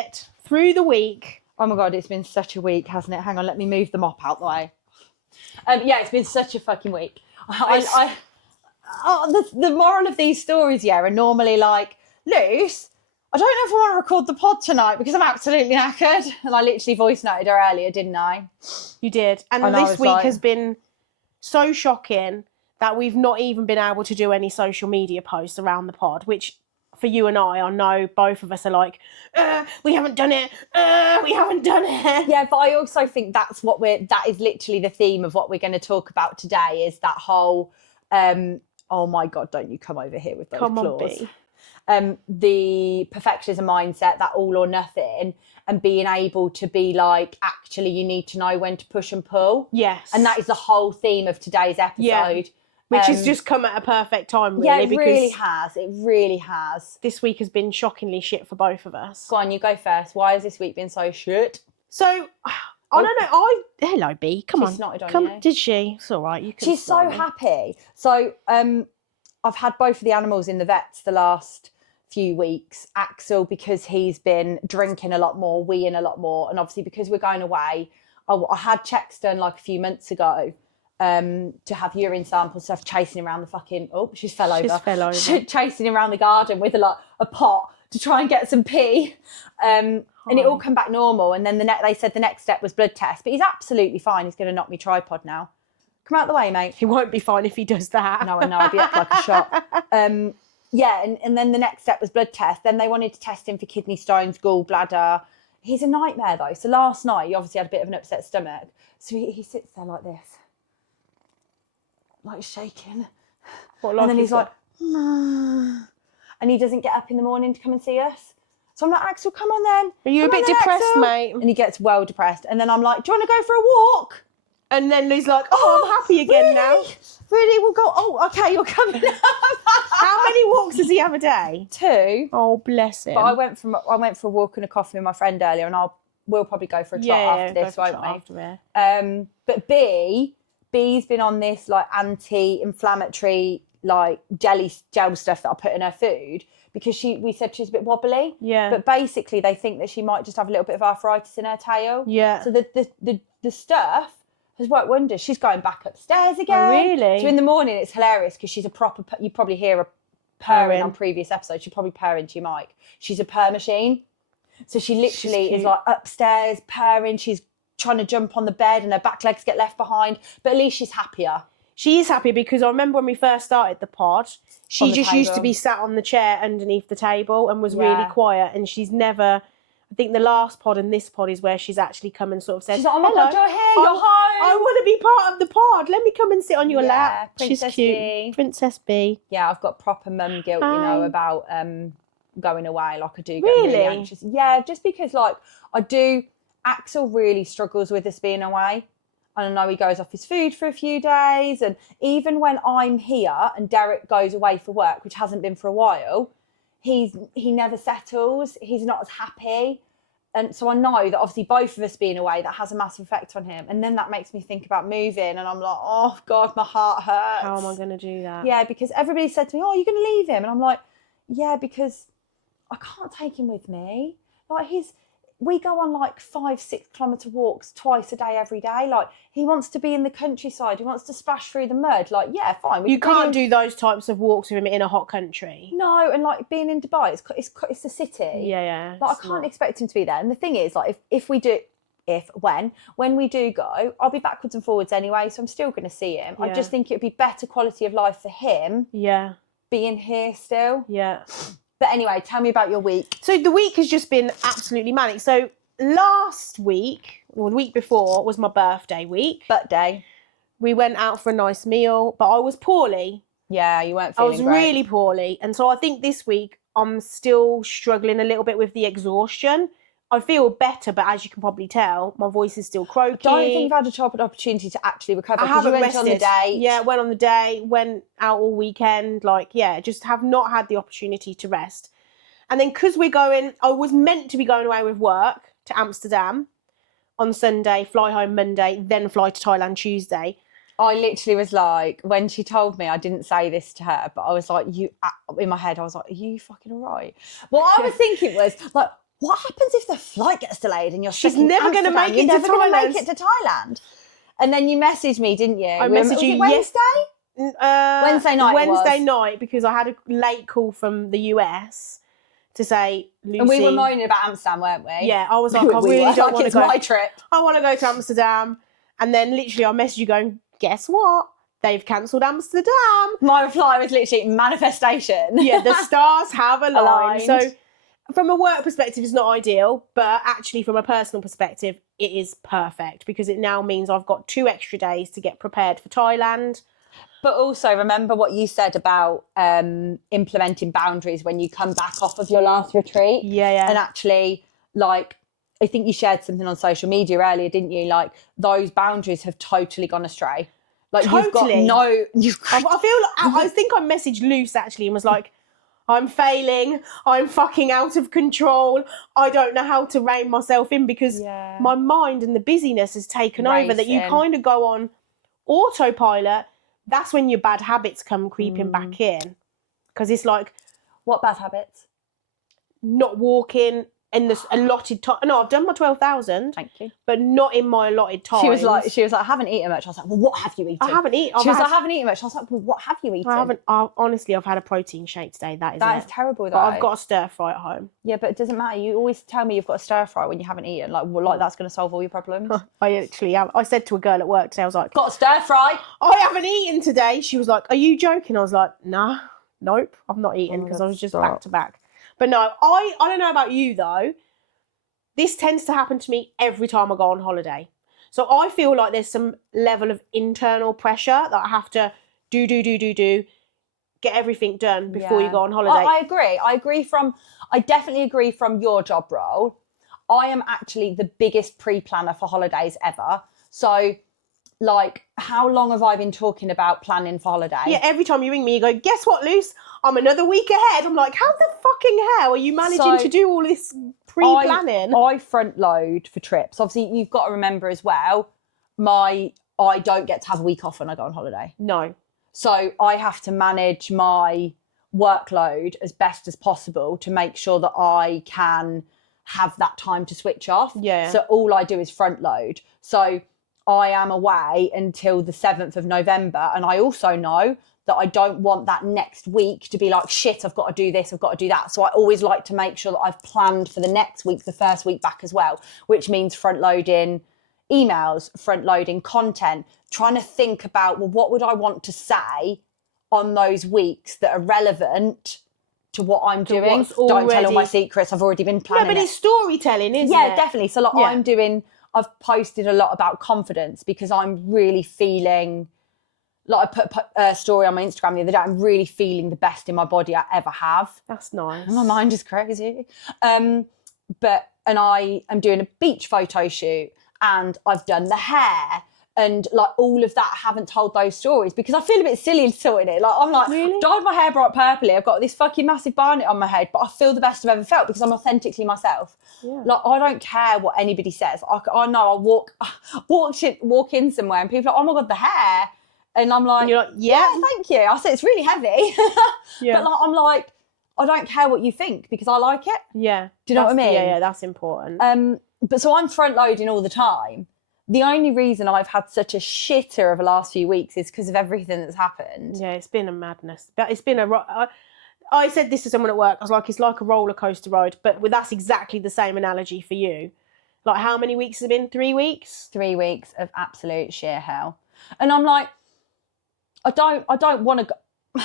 it through the week. Oh my God, it's been such a week, hasn't it? Hang on, let me move the mop out the way. Yeah, it's been such a fucking week. The moral of these stories, yeah, are normally like, Luce, I don't know if I want to record the pod tonight because I'm absolutely knackered. And I literally voice noted her earlier, didn't I? You did. And this week has been so shocking that we've not even been able to do any social media posts around the pod, which for you and I know both of us are like, we haven't done it. We haven't done it. Yeah, but I also think that is literally the theme of what we're going to talk about today, is that whole, oh my God, don't you come over here with those claws. The perfectionism mindset, that all or nothing, and being able to be like, actually, you need to know when to push and pull. Yes. And that is the whole theme of today's episode. Yeah. Which has just come at a perfect time, really. Yeah, it really has. It really has. This week has been shockingly shit for both of us. Go on, you go first. Why has this week been so shit? So, I don't know. Hello, B. Come on. She snotted on you. Did she? It's all right. She's so happy. So, I've had both of the animals in the vets the last few weeks. Axel, because he's been drinking a lot more, weeing a lot more. And obviously, because we're going away, I had checks done like a few months ago. To have urine samples, stuff, chasing around the fucking... Oh, she fell over. Chasing around the garden with a pot to try and get some pee. And it all come back normal. And then they said the next step was blood test. But he's absolutely fine. He's going to knock me tripod now. Come out the way, mate. He won't be fine if he does that. No, I know. I'd be up like a shot. Yeah, and then the next step was blood test. Then they wanted to test him for kidney stones, gallbladder. He's a nightmare, though. So last night, he obviously had a bit of an upset stomach. So he sits there like this. Like shaking. What, and then he's like, and he doesn't get up in the morning to come and see us. So I'm like, Axel, come on then. Are you a bit depressed, Axel? mate? And he gets well depressed. And then I'm like, do you want to go for a walk? And then Lou's like, I'm happy again really? now. Really? We'll go, oh, okay, you're coming up. How many walks does he have a day? 2. Oh, bless him. But I went for a walk and a coffee with my friend earlier, and we'll probably go for a trot after this, won't we? But B's been on this like anti-inflammatory like gel stuff that I put in her food because we said she's a bit wobbly. Yeah. But basically they think that she might just have a little bit of arthritis in her tail. Yeah. So the stuff has worked wonders. She's going back upstairs again. Oh, really? So in the morning it's hilarious because she's a proper, you probably hear her purring on previous episodes. She's probably purring to your mic. She's a purr machine. So she literally is like upstairs purring. She's trying to jump on the bed and her back legs get left behind, but at least she's happier. She is happy because I remember when we first started the pod, she just used to be sat on the chair underneath the table and was really quiet, and she's never, I think the last pod and this pod is where she's actually come and sort of said, she's like, oh my God, you're here, you're home. I want to be part of the pod. Let me come and sit on your lap. Princess She's cute. B. Princess B. Yeah, I've got proper mum guilt, about going away. Like I do get really anxious. Yeah, just because like I do... Axel really struggles with us being away. I know he goes off his food for a few days, and even when I'm here and Derek goes away for work, which hasn't been for a while, he never settles. He's not as happy. And so I know that obviously both of us being away, that has a massive effect on him. And then that makes me think about moving, and I'm like, oh God, my heart hurts. How am I going to do that? Yeah, because everybody said to me, oh, you're going to leave him? And I'm like, yeah, because I can't take him with me. Like we go on like 5-6 kilometre walks twice a day, every day. Like he wants to be in the countryside. He wants to splash through the mud. Like, yeah, fine. You can't do those types of walks with him in a hot country. No, and like being in Dubai, it's the city. Yeah. Like I can't expect him to be there. And the thing is, like when we do go, I'll be backwards and forwards anyway. So I'm still going to see him. Yeah. I just think it'd be better quality of life for him. Yeah. Being here still. Yeah. But anyway, tell me about your week. So the week has just been absolutely manic. So last week, or the week before, was my birthday week. Birthday. We went out for a nice meal, but I was poorly. Yeah, you weren't feeling great. I was really poorly. And so I think this week I'm still struggling a little bit with the exhaustion. I feel better, but as you can probably tell, my voice is still croaky. I don't think you've had a proper opportunity to actually recover. I haven't rested. On the day. Yeah, went on the day, went out all weekend. Just have not had the opportunity to rest. And then because I was meant to be going away with work to Amsterdam on Sunday, fly home Monday, then fly to Thailand Tuesday. I literally was like, when she told me, I didn't say this to her, but I was like, in my head, I was like, are you fucking all right? What I was thinking was like, what happens if the flight gets delayed and She's never going to make it to Thailand. You're never going to make it to Thailand. And then you messaged me, didn't you? I messaged you Wednesday? Wednesday night. Wednesday night, because I had a late call from the US to say, Lucy. And we were moaning about Amsterdam, weren't we? Yeah, I was like, I really don't want to go. It's my trip. I want to go to Amsterdam. And then literally I messaged you going, guess what? They've cancelled Amsterdam. My reply was literally manifestation. Yeah, the stars have aligned. So from a work perspective, it's not ideal, but actually from a personal perspective, it is perfect because it now means I've got 2 extra days to get prepared for Thailand. But also remember what you said about implementing boundaries when you come back off of your last retreat. Yeah. And actually, like, I think you shared something on social media earlier, didn't you? Like, those boundaries have totally gone astray. Like, totally. I think I messaged Luce actually and was like, I'm failing. I'm fucking out of control. I don't know how to rein myself in because my mind and the busyness has taken over, that you kind of go on autopilot. That's when your bad habits come creeping back in. Because it's like... What bad habits? Not walking in the allotted time. No, I've done my 12,000. Thank you. But not in my allotted time. She was like, I haven't eaten much. I was like, well, what have you eaten? I haven't eaten. She was like, I haven't eaten much. I was like, well, what have you eaten? Honestly, I've had a protein shake today. That is terrible, though. But I've got a stir fry at home. Yeah, but it doesn't matter. You always tell me you've got a stir fry when you haven't eaten. Like that's going to solve all your problems. I actually have. I said to a girl at work today, I was like, got a stir fry? I haven't eaten today. She was like, are you joking? I was like, nah, nope, I've not eaten because I was just back to back. But no, I don't know about you though. This tends to happen to me every time I go on holiday. So I feel like there's some level of internal pressure that I have to do, get everything done before you go on holiday. I agree. I definitely agree from your job role. I am actually the biggest pre-planner for holidays ever. So, like, how long have I been talking about planning for holiday? Yeah, every time you ring me, you go, guess what, Luce? I'm another week ahead. I'm like, how the fucking hell are you managing to do all this pre-planning? I front load for trips. Obviously, you've got to remember as well, I don't get to have a week off when I go on holiday. No. So I have to manage my workload as best as possible to make sure that I can have that time to switch off. Yeah. So all I do is front load. So I am away until the 7th of November. And I also know that I don't want that next week to be like, shit, I've got to do this, I've got to do that. So I always like to make sure that I've planned for the next week, the first week back as well, which means front loading emails, front loading content, trying to think about, well, what would I want to say on those weeks that are relevant to what I'm doing? Don't tell all my secrets. I've already been planning. Yeah, but it's storytelling, isn't it? Yeah, definitely. So like I've posted a lot about confidence because I'm really feeling, like I put a story on my Instagram the other day, I'm really feeling the best in my body I ever have. That's nice. My mind is crazy. And I am doing a beach photo shoot and I've done the hair and like all of that. I haven't told those stories because I feel a bit silly sorting it. Like I'm like, really? Dyed my hair bright purpley. I've got this fucking massive barnet on my head, but I feel the best I've ever felt because I'm authentically myself. Yeah. Like I don't care what anybody says. I know I'll walk in somewhere and people are like, oh my God, the hair. And I'm like, and you're like, yeah, thank you. I said, it's really heavy. But like, I'm like, I don't care what you think because I like it. Yeah. Do you know what I mean? Yeah, that's important. But so I'm front loading all the time. The only reason I've had such a shitter of the last few weeks is because of everything that's happened. Yeah, it's been a madness. But it's been I said this to someone at work. I was like, it's like a roller coaster ride. But that's exactly the same analogy for you. Like, how many weeks has it been? 3 weeks? 3 weeks of absolute sheer hell. And I'm like, I don't want to go.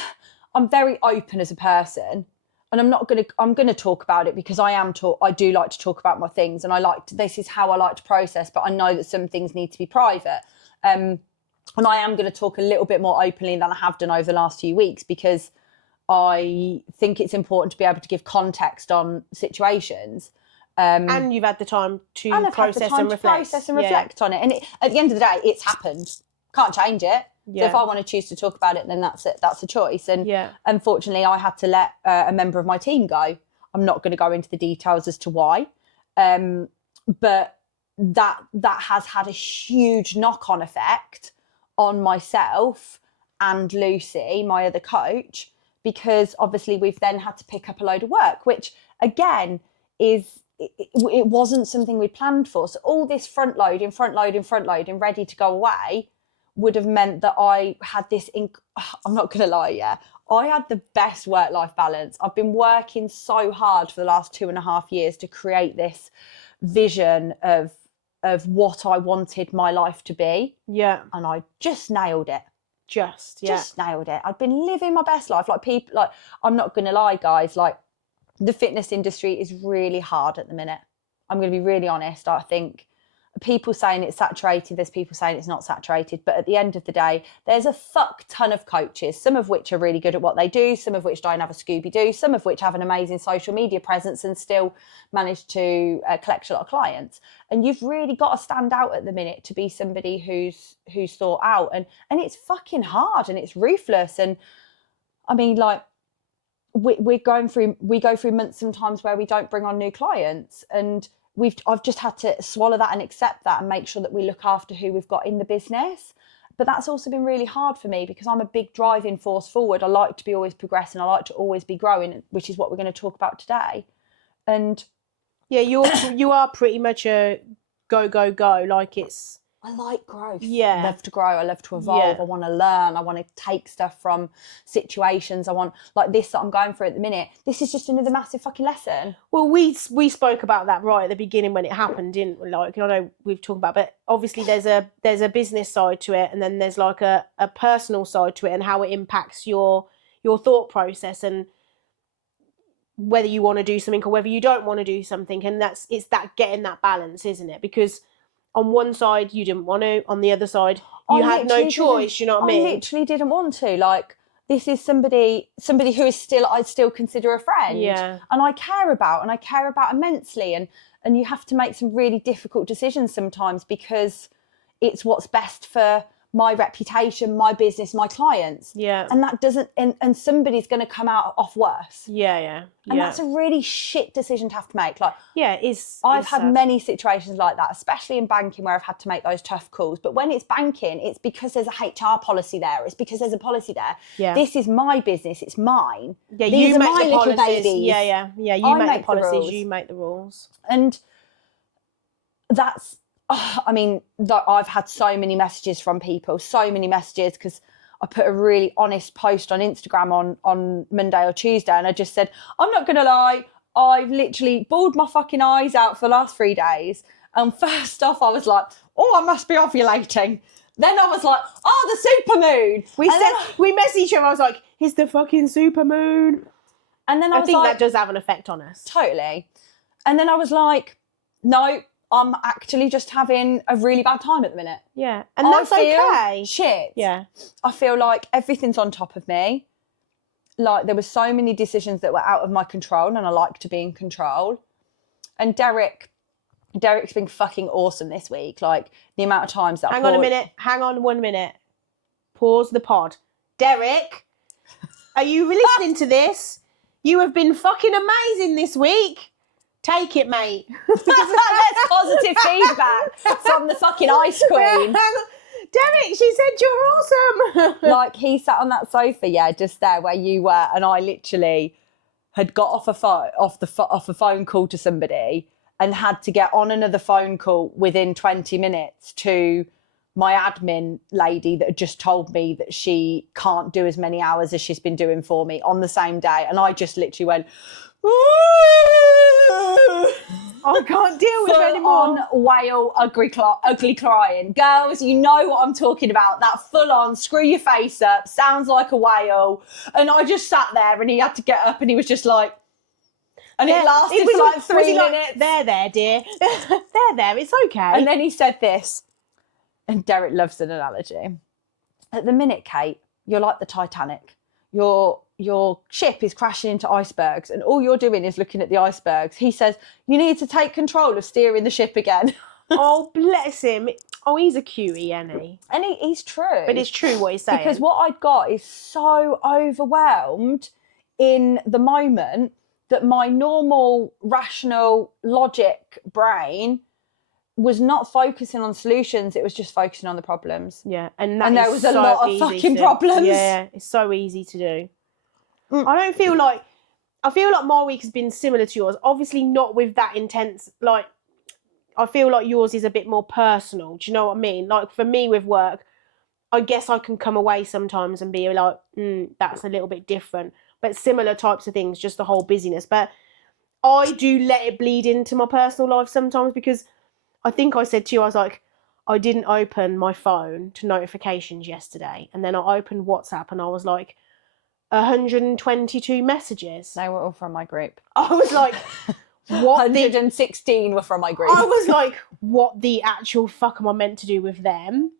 I'm very open as a person. And I'm going to talk about it because I do like to talk about my things and this is how I like to process, but I know that some things need to be private. And I am going to talk a little bit more openly than I have done over the last few weeks because I think it's important to be able to give context on situations. And you've had the time to process and reflect on it. And at the end of the day, it's happened. Can't change it. Yeah. So if I want to choose to talk about it, then that's it. That's a choice. And unfortunately, I had to let a member of my team go. I'm not going to go into the details as to why. But that has had a huge knock-on effect on myself and Lucy, my other coach, because obviously we've then had to pick up a load of work, which again is it wasn't something we'd planned for. So all this front loading, ready to go away would have meant that I had this, I'm not going to lie, yeah, I had the best work-life balance. I've been working so hard for the last 2.5 years to create this vision of what I wanted my life to be. Yeah. And I just nailed it. Just nailed it. I've been living my best life. Like people, like, I'm not going to lie, guys, like the fitness industry is really hard at the minute. I'm going to be really honest. I think people saying it's saturated, there's people saying it's not saturated, but at the end of the day, there's a fuck ton of coaches, some of which are really good at what they do, some of which don't have a Scooby-Doo, some of which have an amazing social media presence and still manage to collect a lot of clients. And you've really got to stand out at the minute to be somebody who's thought out, and it's fucking hard and it's ruthless. And I mean, like, we go through months sometimes where we don't bring on new clients, and I've just had to swallow that and accept that and make sure that we look after who we've got in the business. But that's also been really hard for me because I'm a big driving force forward. I like to be always progressing. I like to always be growing, which is what we're going to talk about today. And yeah, you are pretty much a go. Like, it's, I like growth. Yeah. I love to grow. I love to evolve. Yeah. I want to learn. I want to take stuff from situations. I want, like this that I'm going through at the minute. This is just another massive fucking lesson. Well, we spoke about that right at the beginning when it happened, didn't we? Like, I know we've talked about, but obviously there's a business side to it, and then there's like a personal side to it, and how it impacts your thought process, and whether you want to do something or whether you don't want to do something. And it's that getting that balance, isn't it? Because on one side you didn't want to, on the other side you had no choice. You know what I mean? I literally didn't want to. Like, this is somebody who is I'd still consider a friend. Yeah. And I care about immensely. And you have to make some really difficult decisions sometimes because it's what's best for my reputation, my business, my clients. Yeah. And that doesn't, and somebody's going to come out off worse. Yeah. And that's a really shit decision to have to make. Like, yeah, I've had many situations like that, especially in banking, where I've had to make those tough calls. But when it's banking, it's because there's a HR policy there. It's because there's a policy there. Yeah. This is my business. It's mine. Yeah, These you are make my the little policies. babies. Yeah. You I make the policies. rules. You make the rules. And that's, I mean, I've had so many messages from people, because I put a really honest post on Instagram on Monday or Tuesday, and I just said, I'm not going to lie, I've literally bawled my fucking eyes out for the last 3 days. And first off, I was like, oh, I must be ovulating. Then I was like, oh, the supermoon. We messaged each other. I was like, it's the fucking supermoon. And then I think like, that does have an effect on us. Totally. And then I was like, no, I'm actually just having a really bad time at the minute. Yeah. And that's okay. Shit. Yeah. I feel like everything's on top of me. Like, there were so many decisions that were out of my control, and I like to be in control. And Derek's been fucking awesome this week. Like, the amount of times that Hang on 1 minute. Pause the pod. Derek, are you listening to this? You have been fucking amazing this week. Take it, mate. That's positive feedback from the fucking ice queen. Derek, she said you're awesome. Like, he sat on that sofa, yeah, just there where you were, and I literally had got off a phone call to somebody and had to get on another phone call within 20 minutes to my admin lady that had just told me that she can't do as many hours as she's been doing for me on the same day. And I just literally went, I can't deal with it anymore. On whale, ugly crying. Girls, you know what I'm talking about. That full on, screw your face up, sounds like a whale. And I just sat there, and he had to get up, and he was just like, and it lasted for like 3 minutes. There, dear. there, it's okay. And then he said this, and Derek loves an analogy. At the minute, Kate, you're like the Titanic. Your ship is crashing into icebergs, and all you're doing is looking at the icebergs. He says, you need to take control of steering the ship again. Oh, bless him. Oh, he's a cutie, isn't he? And he's true. But it's true what he's saying. Because what I'd got is so overwhelmed in the moment that my normal, rational, logic brain was not focusing on solutions. It was just focusing on the problems. Yeah. And there was a lot of fucking problems. Yeah, it's so easy to do. I don't feel like, I feel like my week has been similar to yours. Obviously not with that intense, like, I feel like yours is a bit more personal. Do you know what I mean? Like, for me with work, I guess I can come away sometimes and be like, that's a little bit different. But similar types of things, just the whole busyness. But I do let it bleed into my personal life sometimes, because I think I said to you, I was like, I didn't open my phone to notifications yesterday. And then I opened WhatsApp and I was like, 122 messages. They were all from my group. I was like, what? 116 were from my group. I was like, what the actual fuck am I meant to do with them?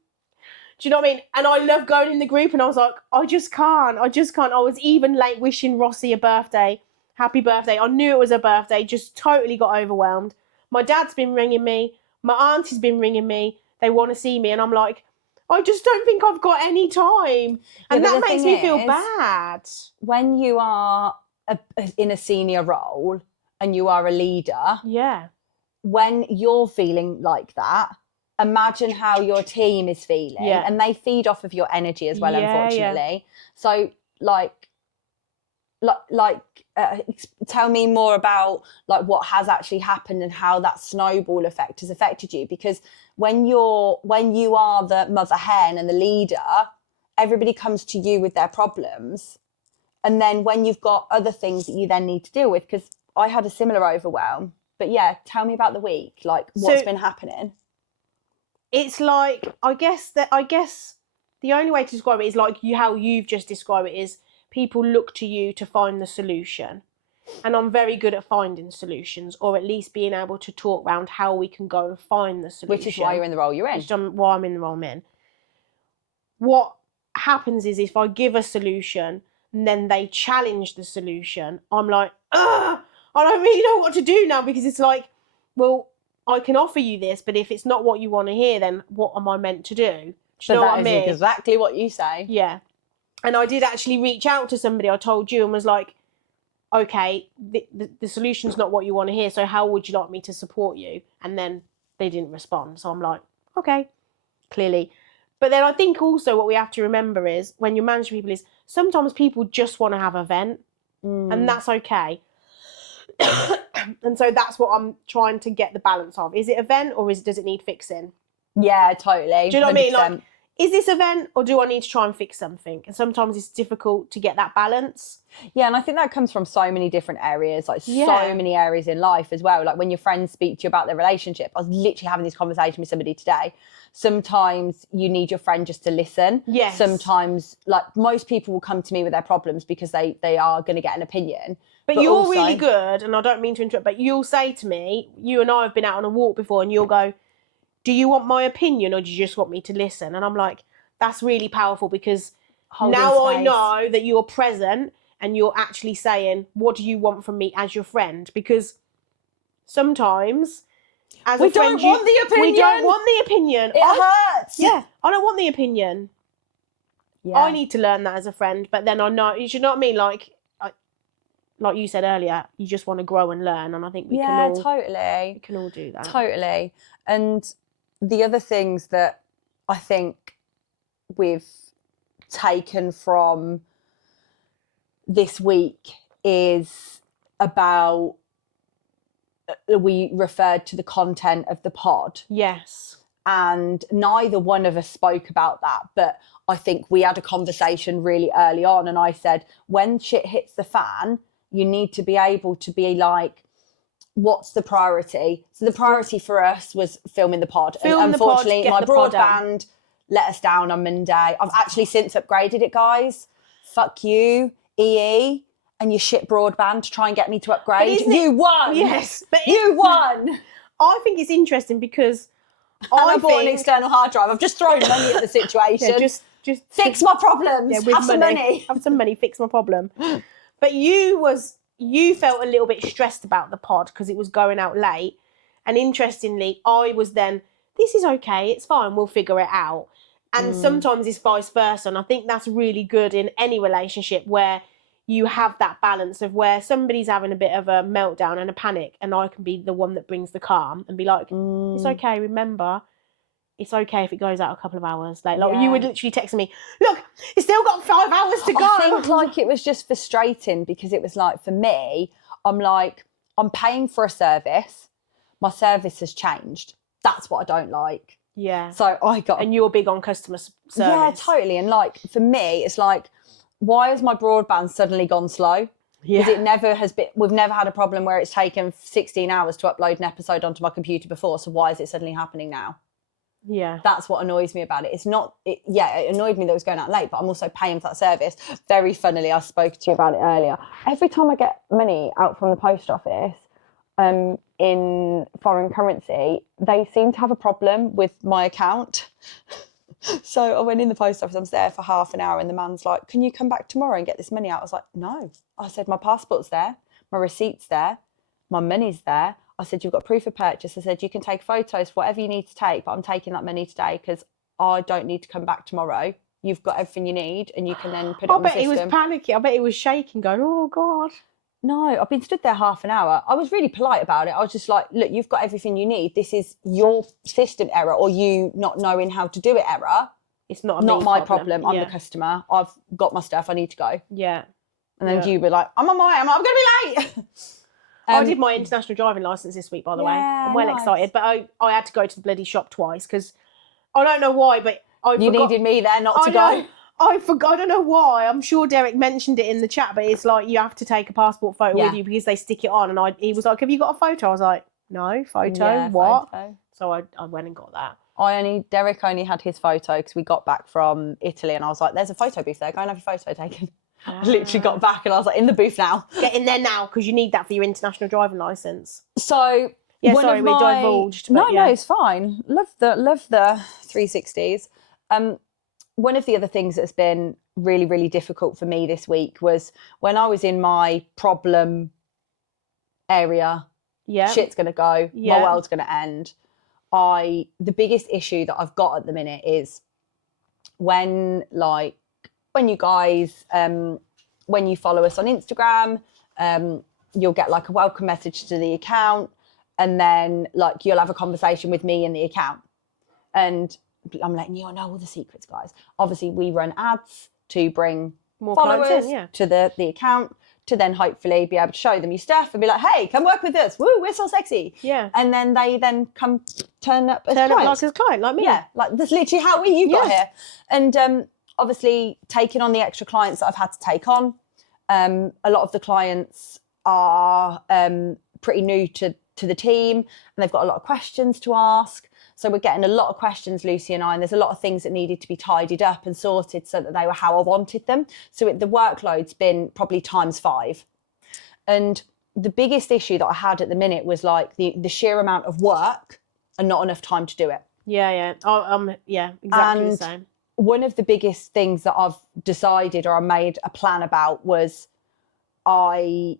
Do you know what I mean? And I love going in the group, and I was like, I just can't. I was even late wishing Rossi a birthday. Happy birthday. I knew it was her birthday, just totally got overwhelmed. My dad's been ringing me. My auntie's been ringing me. They want to see me. And I'm like, I just don't think I've got any time. And that makes me feel bad. When you are in a senior role and you are a leader, yeah, when you're feeling like that, imagine how your team is feeling. Yeah. And they feed off of your energy as well, unfortunately. So, tell me more about like what has actually happened and how that snowball effect has affected you. Because when you are the mother hen and the leader, everybody comes to you with their problems. And then when you've got other things that you then need to deal with, because I had a similar overwhelm. But yeah, tell me about the week, like what's been happening. It's like, I guess the only way to describe it is like how you've just described it, is people look to you to find the solution. And I'm very good at finding solutions, or at least being able to talk around how we can go and find the solution. Which is why you're in the role you're in. Which is why I'm in the role I'm in. What happens is, if I give a solution and then they challenge the solution, I'm like, I don't really know what to do now, because it's like, well, I can offer you this, but if it's not what you want to hear, then what am I meant to do? Do you know what I mean? That is exactly what you say. Yeah. And I did actually reach out to somebody, I told you, and was like, okay, the solution's not what you want to hear, so how would you like me to support you? And then they didn't respond. So I'm like, okay, clearly. But then I think also what we have to remember is, when you're managing people, is sometimes people just want to have a vent, and that's okay. And so that's what I'm trying to get the balance of. Is it a vent, or does it need fixing? Yeah, totally. Do you know what I mean? Like, is this a vent, or do I need to try and fix something? And sometimes it's difficult to get that balance. Yeah, and I think that comes from so many different areas, like so many areas in life as well. Like when your friends speak to you about their relationship, I was literally having this conversation with somebody today. Sometimes you need your friend just to listen. Yes. Sometimes, like most people will come to me with their problems because they are going to get an opinion. But you're also really good, and I don't mean to interrupt, but you'll say to me, you and I have been out on a walk before, and you'll go, do you want my opinion, or do you just want me to listen? And I'm like, that's really powerful, because now I know that you're present and you're actually saying, what do you want from me as your friend? Because sometimes as a friend, we don't want the opinion. We don't want the opinion. It hurts. Yeah, I don't want the opinion. Yeah. I need to learn that as a friend, but then I know, you know what I mean? Like you said earlier, you just want to grow and learn, and I think we can all do that. Totally. And the other things that I think we've taken from this week is about, we referred to the content of the pod. Yes. And neither one of us spoke about that, but I think we had a conversation really early on, and I said, when shit hits the fan, you need to be able to be like, what's the priority? So the priority for us was filming the pod. And unfortunately, my broadband let us down on Monday. I've actually since upgraded it, guys. Fuck you, EE, and your shit broadband to try and get me to upgrade. You won. Yes. But you won. I think it's interesting because I bought an external hard drive. I've just thrown money at the situation. Yeah, just fix my problems. Yeah, with have some money. Have some money, fix my problem. But you felt a little bit stressed about the pod because it was going out late. And interestingly, I was then, this is okay, it's fine, we'll figure it out. And sometimes it's vice versa. And I think that's really good in any relationship, where you have that balance of where somebody's having a bit of a meltdown and a panic, and I can be the one that brings the calm and be like, it's okay, remember, it's okay if it goes out a couple of hours late. Like you would literally text me, look, it's still got 5 hours to go. I think like it was just frustrating because it was like, for me, I'm like, I'm paying for a service. My service has changed. That's what I don't like. Yeah. So I got... And you're big on customer service. Yeah, totally. And like, for me, it's like, why has my broadband suddenly gone slow? Because it never has been, we've never had a problem where it's taken 16 hours to upload an episode onto my computer before. So why is it suddenly happening now? Yeah. That's what annoys me about it. It's not, it annoyed me that it was going out late, but I'm also paying for that service. Very funnily, I spoke to you about it earlier. Every time I get money out from the post office in foreign currency, they seem to have a problem with my account. So I went in the post office, I was there for half an hour, and the man's like, can you come back tomorrow and get this money out? I was like, no. I said, my passport's there, my receipt's there, my money's there. I said, you've got proof of purchase. I said, you can take photos, whatever you need to take, but I'm taking that money today because I don't need to come back tomorrow. You've got everything you need and you can then put it on the system. I bet he was panicking. I bet he was shaking, going, oh, God. No, I've been stood there half an hour. I was really polite about it. I was just like, look, you've got everything you need. This is your system error or you not knowing how to do it error. It's not my problem. I'm the customer. I've got my stuff. I need to go. Yeah. And then you were like, I'm on my way. I'm going to be late. I did my international driving licence this week, by the way. I'm well excited, but I had to go to the bloody shop twice because I don't know why, but you needed me there not to go. I forgot. I don't know why. I'm sure Derek mentioned it in the chat, but it's like you have to take a passport photo with you because they stick it on. And he was like, "Have you got a photo?" I was like, "No, photo. Yeah, what?" Photo. So I went and got that. Derek only had his photo because we got back from Italy, and I was like, "There's a photo booth there. Go and have your photo taken." I literally got back and I was like, in the booth now. Get in there now because you need that for your international driving licence. So we divulged. No, it's fine. Love the 360s. One of the other things that's been really, really difficult for me this week was when I was in my problem area. Yeah, shit's gonna go. Yeah. My world's gonna end. The biggest issue that I've got at the minute is when you guys, when you follow us on Instagram, you'll get like a welcome message to the account, and then like you'll have a conversation with me in the account. And I'm letting you know all the secrets, guys. Obviously, we run ads to bring more followers to the account, to then hopefully be able to show them your stuff and be like, hey, come work with us. Woo, we're so sexy. Yeah. And then they come turn up as a client, like me. Yeah, like that's literally how you got here. And obviously, taking on the extra clients that I've had to take on. A lot of the clients are pretty new to the team, and they've got a lot of questions to ask. So we're getting a lot of questions, Lucy and I, and there's a lot of things that needed to be tidied up and sorted so that they were how I wanted them. So the workload's been probably times 5. And the biggest issue that I had at the minute was like the sheer amount of work and not enough time to do it. Yeah. Exactly the same. One of the biggest things that I've decided or I made a plan about was I've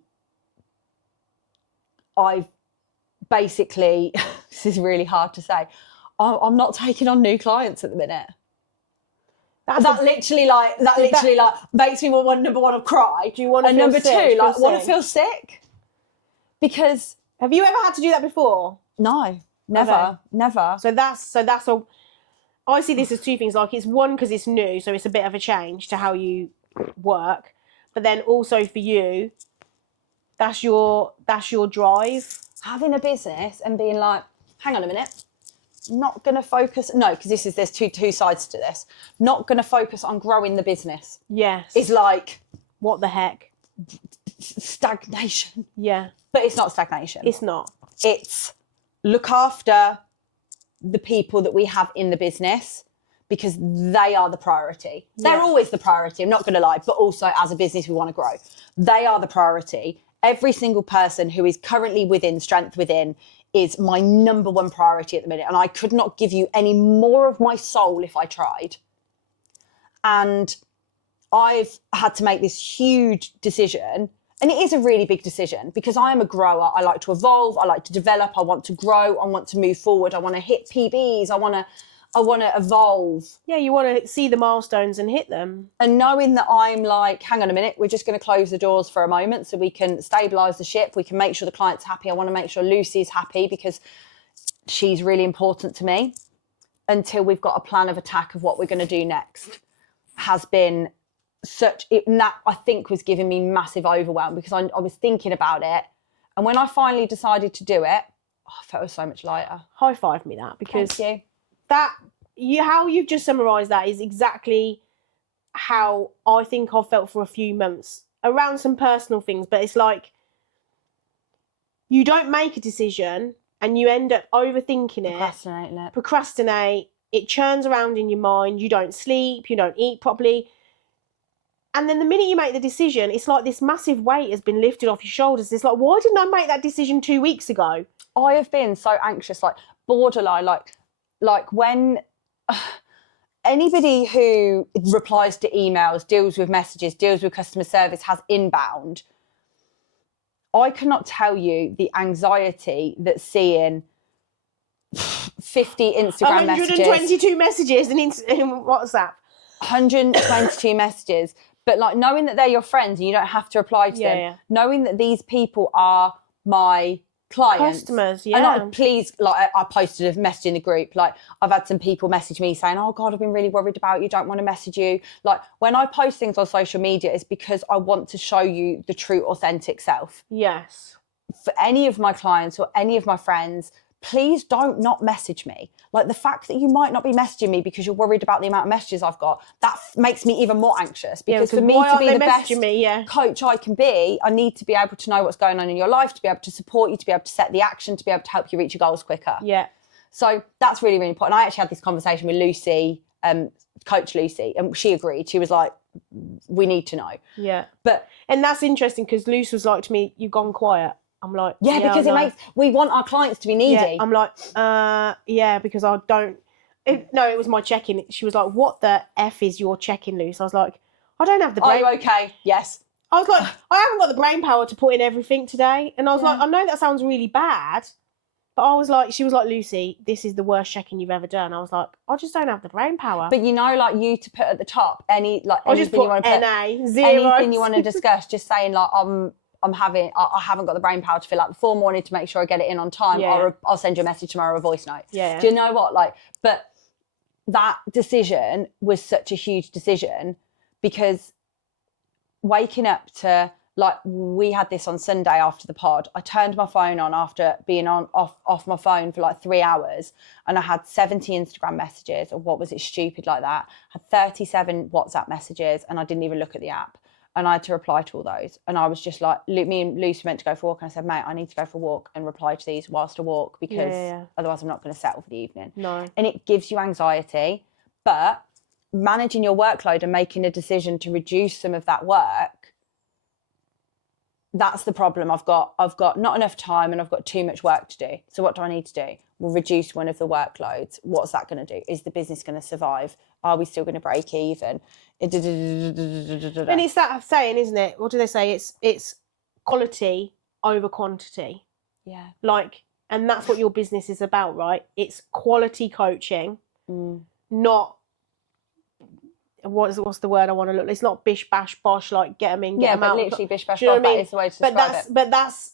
basically, this is really hard to say, I'm not taking on new clients at the minute. That literally makes me want number one, cry. Do you want to feel sick? And number 2, want to feel sick. Because have you ever had to do that before? No, never. So that's all. I see this as 2 things. Like, it's one, because it's new, so it's a bit of a change to how you work. But then also for you, that's your drive. Having a business and being like, hang on a minute, not going to focus. No, because there's two sides to this. Not going to focus on growing the business. Yes. It's like, what the heck? Stagnation. Yeah. But it's not stagnation. It's not. It's look after the people that we have in the business because they are the priority. Yeah. They're always the priority, I'm not going to lie, but also as a business we want to grow. They are the priority. Every single person who is currently within Strength Within is my number one priority at the minute. And I could not give you any more of my soul if I tried. And I've had to make this huge decision. And it is a really big decision because I am a grower. I like to evolve. I like to develop. I want to grow. I want to move forward. I want to hit PBs. I want to evolve. Yeah, you want to see the milestones and hit them. And knowing that I'm like, hang on a minute, we're just going to close the doors for a moment so we can stabilise the ship. We can make sure the client's happy. I want to make sure Lucy's happy because she's really important to me. until we've got a plan of attack of what we're going to do next has been and that I think was giving me massive overwhelm, because I was thinking about it. And when I finally decided to do it, I felt it was so much lighter. High five me that, because Thank you. How you've just summarised that is exactly how I think I've felt for a few months around some personal things. But it's like, you don't make a decision and you end up overthinking procrastinate, it churns around in your mind, you don't sleep, you don't eat properly. And then the minute you make the decision, it's like this massive weight has been lifted off your shoulders. It's like, why didn't I make that decision 2 weeks ago? I have been so anxious, like borderline, like when anybody who replies to emails, deals with messages, deals with customer service, has inbound, I cannot tell you the anxiety that seeing 50 Instagram 122 messages in WhatsApp. 122 messages. But like knowing that they're your friends and you don't have to reply to them, knowing that these people are my clients, customers, and I posted a message in the group, like I've had some people message me saying, oh God, I've been really worried about you, don't want to message you. Like when I post things on social media, it's because I want to show you the true authentic self. Yes. For any of my clients or any of my friends, please don't not message me. Like the fact that you might not be messaging me because you're worried about the amount of messages I've got, that makes me even more anxious, because for me to be the best coach I can be, I need to be able to know what's going on in your life, to be able to support you, to be able to set the action, to be able to help you reach your goals quicker. Yeah. So that's really, really important. I actually had this conversation with Lucy, Coach Lucy, and she agreed. She was like, we need to know. Yeah. And that's interesting, because Lucy was like to me, you've gone quiet. I'm like, because we want our clients to be needy. Yeah, I'm like, because I don't. It was my check-in. She was like, what the F is your check-in, Luce? I was like, I don't have the brain. Oh, okay, yes. I was like, I haven't got the brain power to put in everything today. And I was like, I know that sounds really bad, but I was like, she was like, Lucy, this is the worst check-in you've ever done. I was like, I just don't have the brain power. But like you to put at the top, anything you want to put, NA, 0. anything you want to discuss, just saying like, I haven't got the brain power to fill out the form, or I need to make sure I get it in on time. Yeah. I'll send you a message tomorrow, a voice note. Yeah. Do you know what? Like, but that decision was such a huge decision, because waking up to, like, we had this on Sunday after the pod. I turned my phone on after being off my phone for like 3 hours, and I had 70 Instagram messages, or what was it, stupid like that. I had 37 WhatsApp messages, and I didn't even look at the app. And I had to reply to all those. And I was just like, me and Lucy went to go for a walk, and I said, mate, I need to go for a walk and reply to these whilst I walk, because otherwise I'm not going to settle for the evening. No. And it gives you anxiety, but managing your workload and making a decision to reduce some of that work, that's the problem. I've got not enough time, and I've got too much work to do. So what do I need to do? We'll reduce one of the workloads. What's that going to do? Is the business going to survive? Are we still going to break even? And it's that saying, isn't it? What do they say? It's quality over quantity. Yeah. Like, and that's what your business is about, right? It's quality coaching, not what's the word I want to look. It's not bish bash bosh, like get them in, get them out. Yeah, but literally bish bash bosh. That is the way to describe it. But that's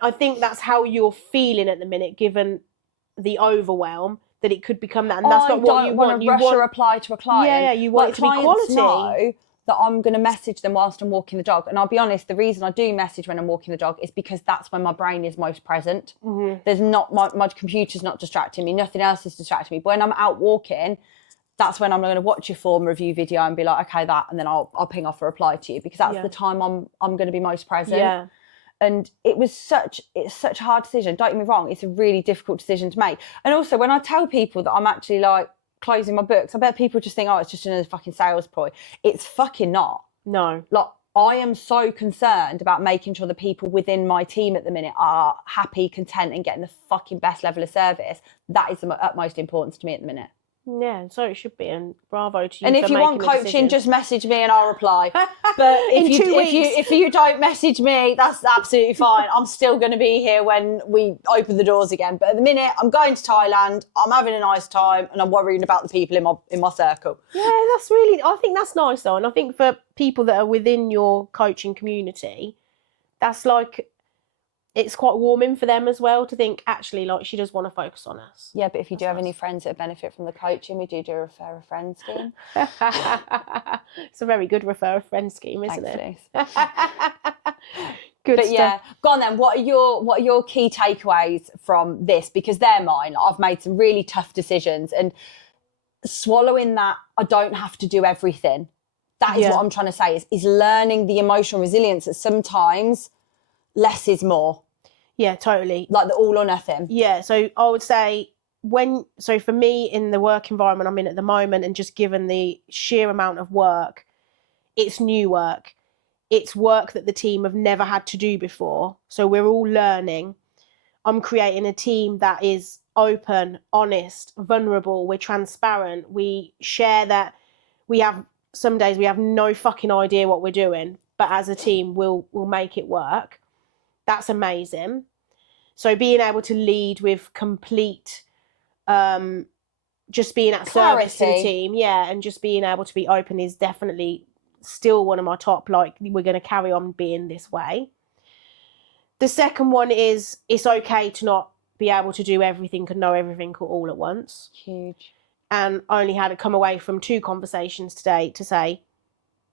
I think that's how you're feeling at the minute, given the overwhelm, that it could become that, and that's not what you want. You rush a reply to a client. Yeah, you want it to be quality. Know that I'm going to message them whilst I'm walking the dog, and I'll be honest, the reason I do message when I'm walking the dog is because that's when my brain is most present. Mm-hmm. There's not my computer's not distracting me, nothing else is distracting me. But when I'm out walking, that's when I'm going to watch your form review video and be like, okay, that, and then I'll ping off a reply to you, because that's the time I'm going to be most present. Yeah. And it's such a hard decision. Don't get me wrong, it's a really difficult decision to make. And also, when I tell people that I'm actually like closing my books, I bet people just think, oh, it's just another fucking sales ploy. It's fucking not. No. Like, I am so concerned about making sure the people within my team at the minute are happy, content, and getting the fucking best level of service. That is the utmost importance to me at the minute. Yeah, so it should be, and bravo to you. And if you want coaching, just message me and I'll reply. But if you don't message me, that's absolutely fine. I'm still going to be here when we open the doors again. But at the minute, I'm going to Thailand. I'm having a nice time, and I'm worrying about the people in my circle. Yeah, I think that's nice though, and I think for people that are within your coaching community, that's like, it's quite warming for them as well to think, actually, like, she does want to focus on us. Yeah, but if you do have any friends that benefit from the coaching, we do a refer a friend scheme. It's a very good refer a friend scheme, isn't Thanks, it? Good but stuff. Yeah, go on then. What are your key takeaways from this? Because they're mine. I've made some really tough decisions, and swallowing that I don't have to do everything. That is what I'm trying to say, is learning the emotional resilience that sometimes less is more. Yeah, totally. Like the all or nothing. Yeah, so I would say so for me, in the work environment I'm in at the moment, and just given the sheer amount of work, it's new work. It's work that the team have never had to do before. So we're all learning. I'm creating a team that is open, honest, vulnerable. We're transparent. We share that some days we have no fucking idea what we're doing, but as a team, we'll make it work. That's amazing. So being able to lead with complete, just being at service to the team, and just being able to be open is definitely still one of my top, like, we're going to carry on being this way. The second one is, it's okay to not be able to do everything and know everything all at once. Huge. And I only had to come away from 2 conversations today to say,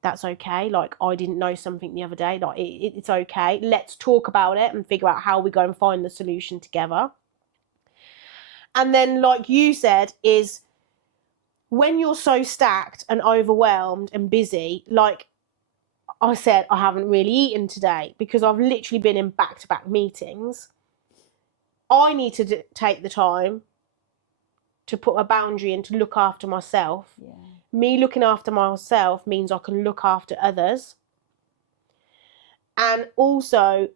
that's okay. Like, I didn't know something the other day. Like, it's okay. Let's talk about it and figure out how we go and find the solution together. And then, like you said, is when you're so stacked and overwhelmed and busy, like I said, I haven't really eaten today because I've literally been in back-to-back meetings. I need to take the time to put a boundary and to look after myself. Yeah. Me looking after myself means I can look after others. And also,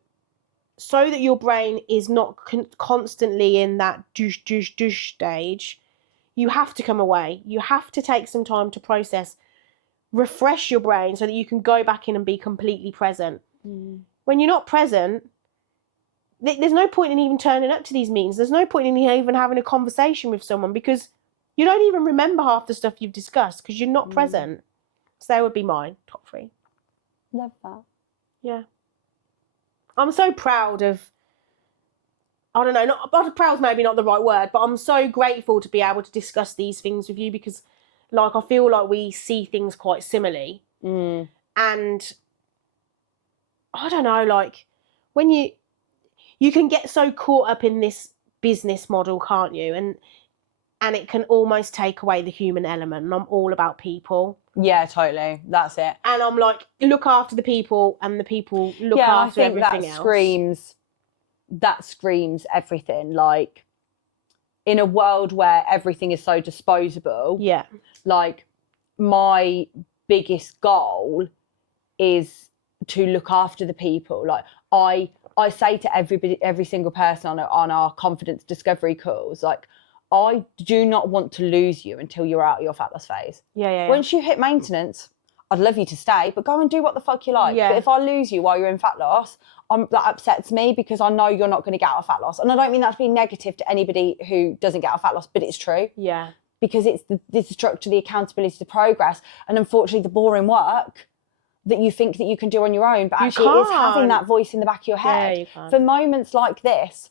so that your brain is not constantly in that douche stage, you have to come away. You have to take some time to process, refresh your brain so that you can go back in and be completely present. When you're not present, there's no point in even turning up to these meetings. There's no point in even having a conversation with someone because you don't even remember half the stuff you've discussed because you're not present. So that would be mine, top 3. Love that. Yeah. I'm so proud of, I don't know, proud maybe not the right word, but I'm so grateful to be able to discuss these things with you because, like, I feel like we see things quite similarly. And I don't know, like, when you can get so caught up in this business model, can't you? And it can almost take away the human element. And I'm all about people. Yeah, totally. That's it. And I'm like, look after the people, and the people look after everything else. That screams everything. Like, in a world where everything is so disposable, like, my biggest goal is to look after the people. Like, I say to every single person on our confidence discovery calls, like, I do not want to lose you until you're out of your fat loss phase. Once you hit maintenance, I'd love you to stay, but go and do what the fuck you like. But if I lose you while you're in fat loss, that upsets me because I know you're not going to get out of fat loss. And I don't mean that to be negative to anybody who doesn't get out of fat loss, but it's true. Yeah. Because it's the structure, the accountability, the progress, and unfortunately the boring work that you think that you can do on your own, but actually it is having that voice in the back of your head. For moments like this.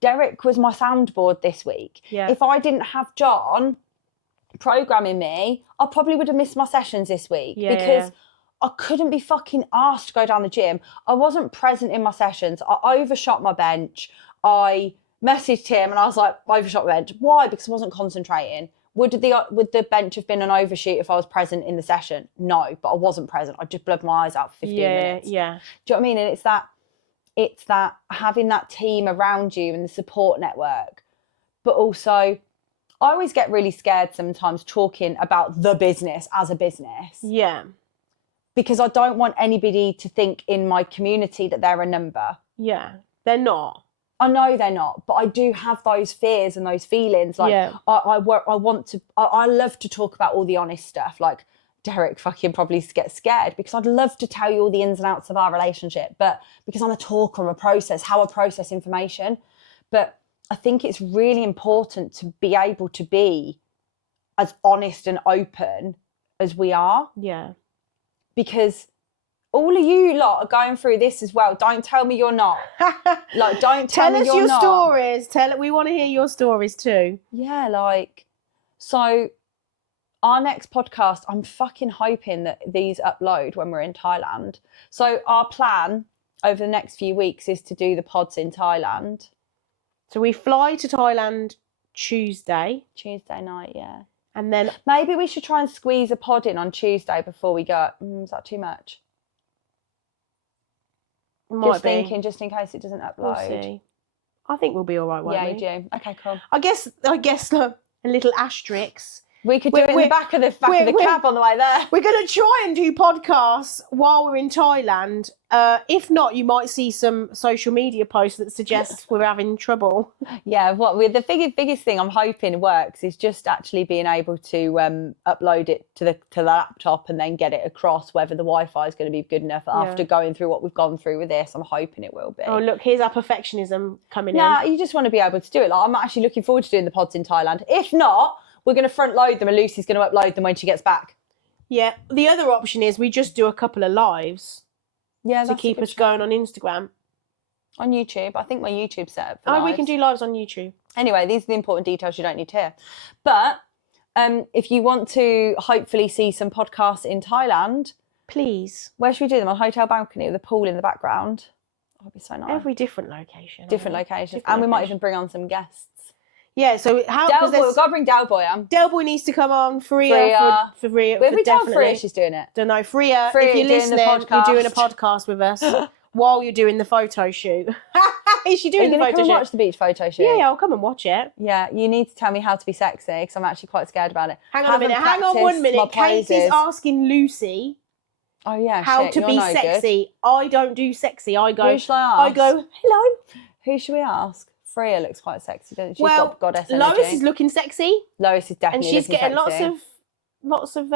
Derek was my soundboard this week. If I didn't have John programming me, I probably would have missed my sessions this week because I couldn't be fucking asked to go down the gym. I wasn't present in my sessions. I overshot my bench. I messaged him and I was like, I overshot my bench. Why? Because I wasn't concentrating. Would the bench have been an overshoot if I was present in the session? No, but I wasn't present. I just blurred my eyes out for 15 minutes. Do you know what I mean? And it's that having that team around you and the support network. But also, I always get really scared sometimes talking about the business as a business. Yeah. Because I don't want anybody to think in my community that they're a number. Yeah, they're not. I know they're not, but I do have those fears and those feelings. Like, I love to talk about all the honest stuff. Like, Derek fucking probably gets scared because I'd love to tell you all the ins and outs of our relationship, but because I'm a talker, how I process information. But I think it's really important to be able to be as honest and open as we are. Yeah. Because all of you lot are going through this as well. Don't tell me you're not. Like, don't tell me you're not. Tell us your stories. We want to hear your stories too. Yeah, like, so our next podcast, I'm fucking hoping that these upload when we're in Thailand. So our plan over the next few weeks is to do the pods in Thailand. So we fly to Thailand Tuesday night, yeah. And then maybe we should try and squeeze a pod in on Tuesday before we go. Is that too much? Might be. Thinking, just in case it doesn't upload. We'll see. I think we'll be all right, won't we? Yeah, you do. Okay, cool. I guess a little asterisk. We could do it in the back of the cab on the way there. We're going to try and do podcasts while we're in Thailand. If not, you might see some social media posts that suggest we're having trouble. Yeah, the biggest thing I'm hoping works is just actually being able to upload it to the laptop and then get it across, whether the Wi-Fi is going to be good enough after going through what we've gone through with this. I'm hoping it will be. Oh, look, here's our perfectionism coming in. Nah, you just want to be able to do it. Like, I'm actually looking forward to doing the pods in Thailand. If not, we're going to front load them and Lucy's going to upload them when she gets back. Yeah. The other option is we just do a couple of lives to keep us going on Instagram. On YouTube. I think my YouTube's set up for lives. We can do lives on YouTube. Anyway, these are the important details you don't need to hear. But if you want to hopefully see some podcasts in Thailand, please. Where should we do them? On a hotel balcony with a pool in the background? That would be so nice. Every different location. And we might even bring on some guests. Yeah, so how... We've got to bring Del Boy on. Del Boy needs to come on. Freya. For Freya. Have we told Freya she's doing it? Don't know. Freya, if you're listening, you're doing a podcast with us while you're doing the photo shoot. Is she doing the photo shoot? Come watch the beach photo shoot? Yeah, I'll come and watch it. Yeah, you need to tell me how to be sexy because I'm actually quite scared about it. Hang on 1 minute. Katie's asking Lucy... Oh, yeah, how to be sexy. Good. I don't do sexy. I go... Who shall I ask? I go, hello. Who should we ask? Freya looks quite sexy, doesn't she? She's got goddess energy. Lois is looking sexy. Lois is definitely looking sexy. And she's getting lots of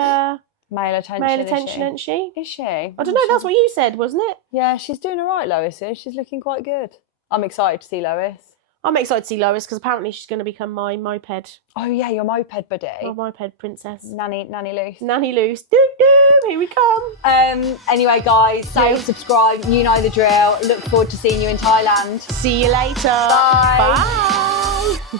male attention, isn't she? Is she? I don't know, that's what you said, wasn't it? Yeah, she's doing all right, Lois is. She's looking quite good. I'm excited to see Lois. I'm excited to see Lois because apparently she's going to become my moped. Oh, yeah, your moped buddy. My moped princess. Nanny Loose. Nanny Loose. Doo-doo, here we come. Anyway, guys, subscribe. You know the drill. Look forward to seeing you in Thailand. See you later. Bye. Bye.